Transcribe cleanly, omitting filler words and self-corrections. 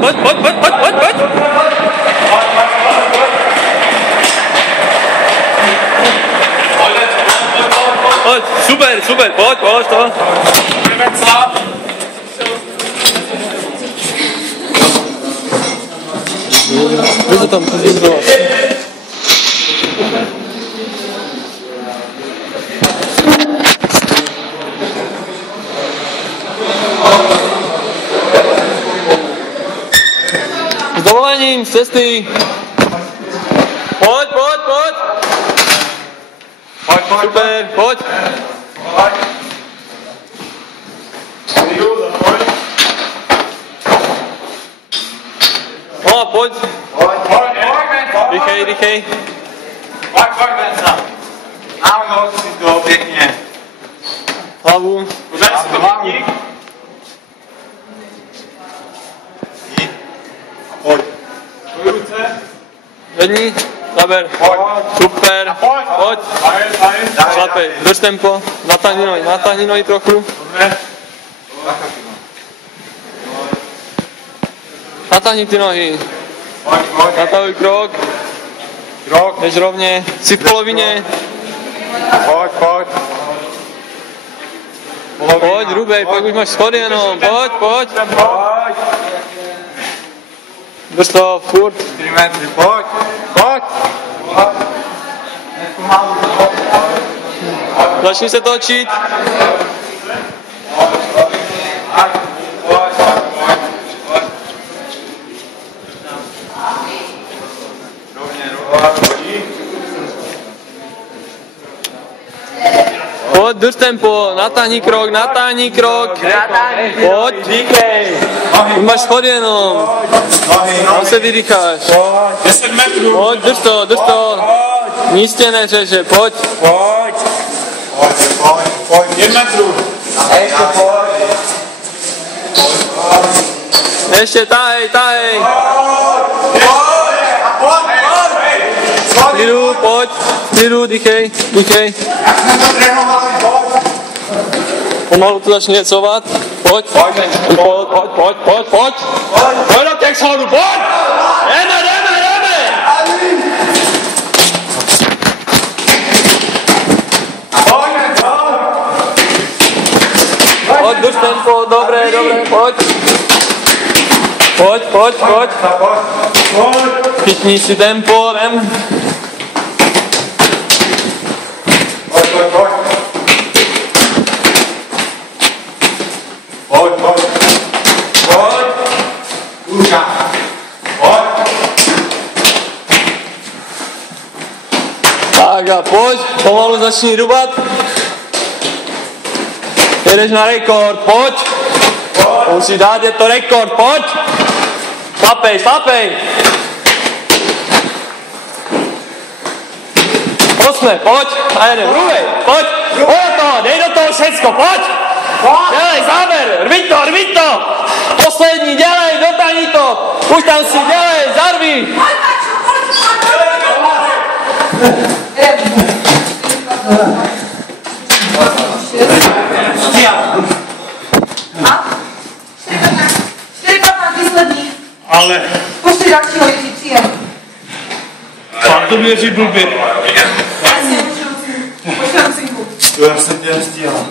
Pojď, super, pojď to. Kdo to tam zjizdoval? S dovolením, z cesty. Pojď. Super, pojď. O, pojď. Rychej. Pojď, Benca. Áno, si to pěkně. Hlavu. Pořád si to pěkně. Pojď. Pojď ruce. Zadní, zaber. Super. Pojď. Šlapej, drž tempo. Natáhni nohy trochu. Natáhni ty nohy. Natahuj krok. Jdeš rovně. Jsi v polovině. Pojď, hrubej, pak už máš schody jenom. Pojď. Drž to, furt. 4 metry, pojď. Začni se točit. Pojď, drž tempo, natáhni krok. Pojď, už máš schody jenom. Tam se vydýcháš. 10 metrů. Pojď, drž to. Nic tě neřeže, pojď. 5 metrů. Ještě tahej. Klidu, dýchej. Pomalu to začne něcovat. Pojď do těch schodů, pojď! Jdeme! Pojď, drž tempo, dobré, pojď. Chytni si tempo, jdem. Tak a pojď, pomalu začni rubat. Jedeš na rekord, pojď. Musíš dát, je to rekord, pojď. Šlapej. Osme, pojď. A jedem, ruvej, pojď. Dej do toho všecko, pojď. Dělej, záber, rvi to. Poslední, dělej, dotáhni to. Už tam si, dělej, zarvi. Ale... Pošli dalšího Egyptiana. Fakt to měří blbě. Pošli Lucinku. Já jsem tě nestíhal.